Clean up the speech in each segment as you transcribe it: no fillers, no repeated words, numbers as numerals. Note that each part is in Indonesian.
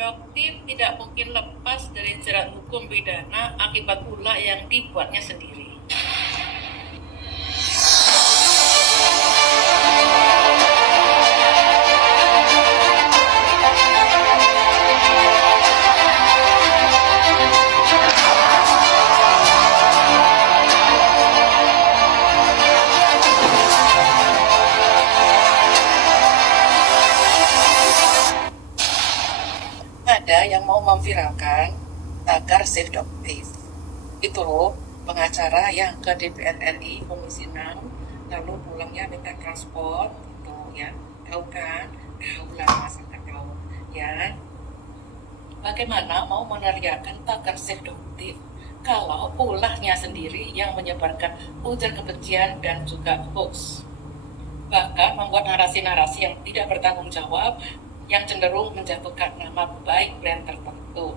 Dokter tidak mungkin lepas dari jerat hukum pidana akibat ulah yang dibuatnya sendiri. Ada yang mau memviralkan tagar Save Dokter. Itu loh, pengacara yang ke DPR RI Komisi 6 lalu pulangnya minta transport gitu ya. Tahu kan? Tahu lah, masa nggak tahu ya. Bagaimana mau meneriakan tagar Save Dokter kalau ulahnya sendiri yang menyebarkan ujar kebencian dan juga hoax, bahkan membuat narasi-narasi yang tidak bertanggung jawab yang cenderung menjatuhkan nama baik brand tertentu.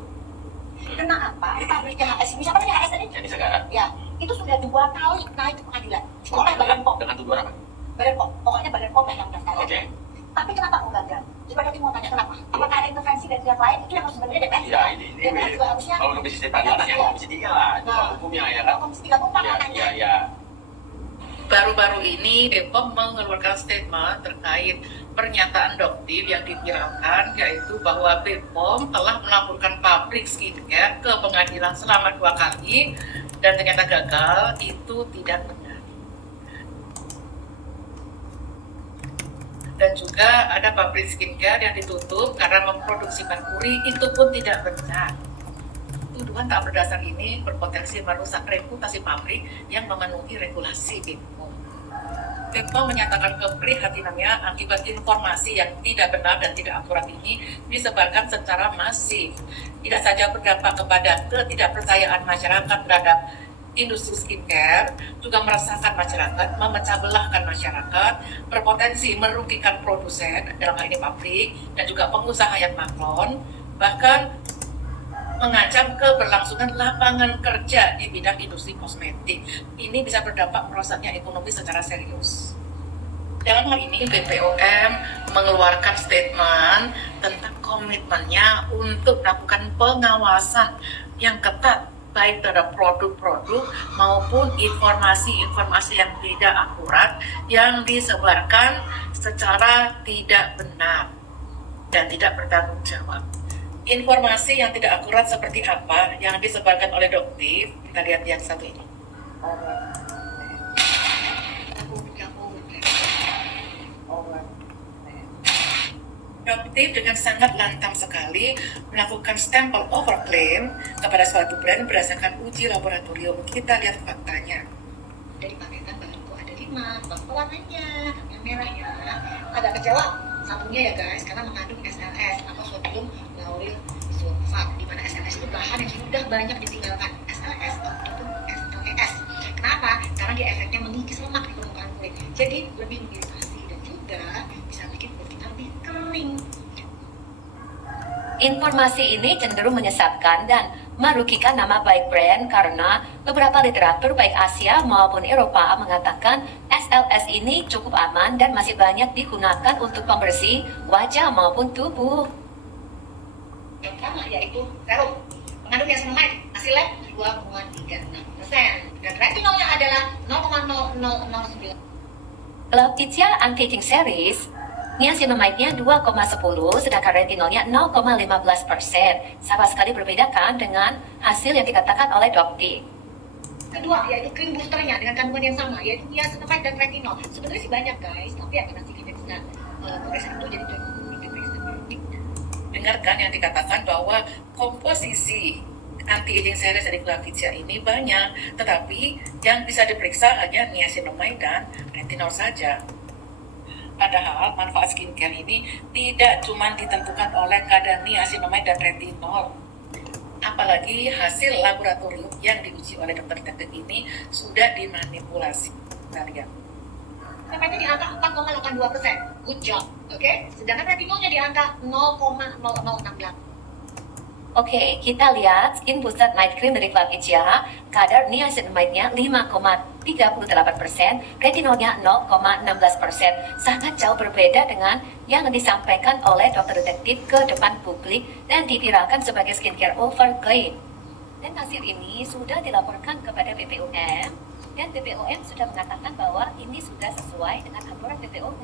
Kenapa pabriknya HS, misalkan HS tadi? Jadi sekarang Ya, itu sudah 2 kali naik ke pengadilan. Oleh Badan POM. dengan tuduhan apa? Badan POM, pokoknya Badan POM yang mendaftar. Oke. Tapi kenapa kok gagal? Coba nanti mau tanya kenapa? Apakah ada intervensi dari pihak lain? Itu yang harus sebenarnya DPR. Ya ini DPR juga harusnya. kalau komisi peradilan ya komisi 3 lah, Nah. hukumnya ya kan. Komisi 3 pun Ya, makanya. ya. Baru-baru ini BPOM mengeluarkan statement terkait pernyataan Dokter yang diviralkan, yaitu bahwa BPOM telah melaporkan pabrik skincare ke pengadilan selama 2 kali dan ternyata gagal. Itu tidak benar. Dan juga ada pabrik skincare yang ditutup karena memproduksi merkuri, itu pun tidak benar. Tuduhan tak berdasar ini berpotensi merusak reputasi pabrik yang memenuhi regulasi BPOM. BPOM menyatakan keprihatinannya akibat informasi yang tidak benar dan tidak akurat ini disebarkan secara masif. Tidak saja berdampak kepada ketidakpercayaan masyarakat terhadap industri skincare, juga meresahkan masyarakat, memecah belahkan masyarakat, berpotensi merugikan produsen, dalam hal ini pabrik, dan juga pengusaha yang maklon, bahkan mengancam keberlangsungan lapangan kerja di bidang industri kosmetik. Ini bisa berdampak merosotnya ekonomi secara serius. Dalam hal ini BPOM mengeluarkan statement tentang komitmennya untuk melakukan pengawasan yang ketat baik terhadap produk-produk maupun informasi-informasi yang tidak akurat yang disebarkan secara tidak benar dan tidak bertanggung jawab. Informasi yang tidak akurat seperti apa yang disebarkan oleh Dokter? Kita lihat yang satu ini. Dokter dengan sangat lantang sekali melakukan stempel overclaim kepada suatu brand berdasarkan uji laboratorium. Kita lihat faktanya. Dari paketan bahan itu ada 5, apa warnanya? Yang merah ya. Agak kecewa satunya ya guys, karena mengandung SLS atau sodium lauryl sulfat, di mana SLS itu bahan yang sudah banyak ditinggalkan. SLS ataupun SLES. Kenapa? Karena dia efeknya mengikis lemak di permukaan kulit, jadi lebih mengiritasi dan juga bisa bikin kulit kita lebih kering. Informasi ini cenderung menyesatkan dan merugikan nama baik brand karena beberapa literatur baik Asia maupun Eropa mengatakan SLS ini cukup aman dan masih banyak digunakan untuk pembersih wajah maupun tubuh. Yang pertama yaitu serum, mengandung niacinamide, hasil lab 2,36%, dan retinolnya adalah 0,0009. Laetitia Anti-Aging Series, niacinamide-nya 2,10, sedangkan retinolnya 0,15%. Sama sekali berbeda kan dengan hasil yang dikatakan oleh Dokter. Kedua yaitu krim boosternya dengan kandungan yang sama, yaitu niacinamide dan retinol. Sebenarnya sih banyak guys, tapi ya karena sih kita bisa progres itu jadi Dengarkan yang dikatakan bahwa komposisi anti-aging series dari Laetitia ini banyak, tetapi yang bisa diperiksa hanya niacinamide dan retinol saja. Padahal manfaat skincare ini tidak cuma ditentukan oleh kadar niacinamide dan retinol. Apalagi hasil laboratorium yang diuji oleh dokter-dokter ini sudah dimanipulasi. Kita lihat. Niacinamide di angka 4,82%, good job, oke? Sedangkan retinolnya di angka 0,0068. Oke, kita lihat Skin Booster Night Cream dari Laetitia, kadar niacinamide-nya 5,38%, retinolnya 0,16%. Sangat jauh berbeda dengan yang disampaikan oleh dokter detektif ke depan publik dan diviralkan sebagai skincare overclaim. Dan hasil ini sudah dilaporkan kepada BPOM, dan BPOM sudah mengatakan bahwa ini sudah sesuai dengan aturan BPOM.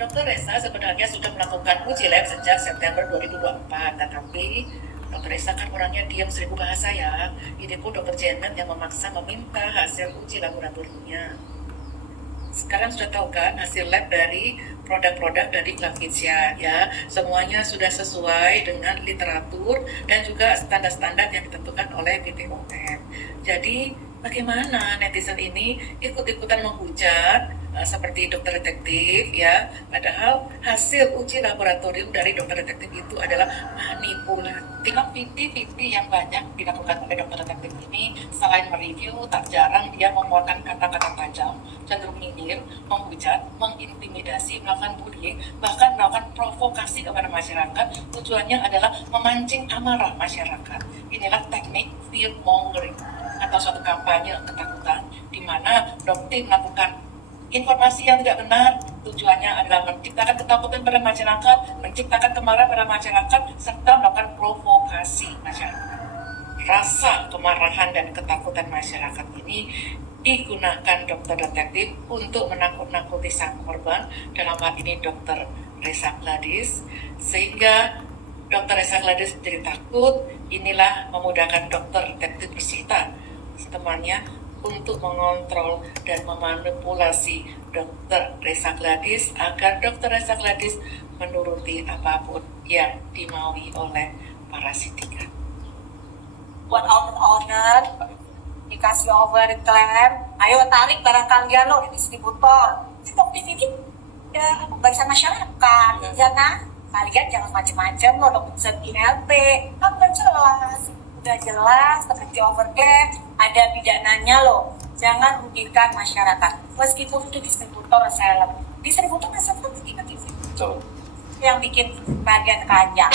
Dr. Resa sebenarnya sudah melakukan uji lab sejak September 2024, tetapi Dr. Resa kan orangnya diam 1000 bahasa ya. Ini pun Dr. Janet yang memaksa meminta hasil uji laboratoriumnya. Sekarang sudah tahu kan hasil lab dari produk-produk dari Clavicia ya. Semuanya sudah sesuai dengan literatur dan juga standar-standar yang ditentukan oleh BPOM. Jadi bagaimana netizen ini ikut-ikutan menghujat seperti dokter detektif ya, padahal hasil uji laboratorium dari dokter detektif itu adalah manipulatif. Dengan 50-50 yang banyak dilakukan oleh dokter detektif ini, selain mereview, tak jarang dia mengeluarkan kata-kata tajam, cenderung nyinyir, menghujat, mengintimidasi, melakukan bullying, bahkan melakukan provokasi kepada masyarakat. Tujuannya adalah memancing amarah masyarakat. Inilah teknik fear mongering atau suatu kampanye ketakutan di mana dokter melakukan informasi yang tidak benar. Tujuannya adalah menciptakan ketakutan pada masyarakat, menciptakan kemarahan pada masyarakat, serta melakukan provokasi masyarakat. Rasa kemarahan dan ketakutan masyarakat ini digunakan dokter detektif untuk menakut-nakuti sang korban, dalam hal ini dokter Resa Gladys, sehingga dokter Resa Gladys jadi takut. Inilah memudahkan dokter detektif Persita temannya untuk mengontrol dan memanipulasi dokter Resa Gladys agar dokter Resa Gladys menuruti apapun yang dimaui oleh para sindikat. Buat owner-owner dikasih overclaim, ayo tarik barang kalian lo di distributor. Dokter ini ya barisan masyarakat, ya kan? Kalian jangan macam-macam lo dokter ILP, kan udah jelas terjadi overclaim, ada pidananya lo. Jangan rugikan masyarakat. Meskipun itu distributor seleb, distributor seleb itu Betul. yang bikin kalian kaya.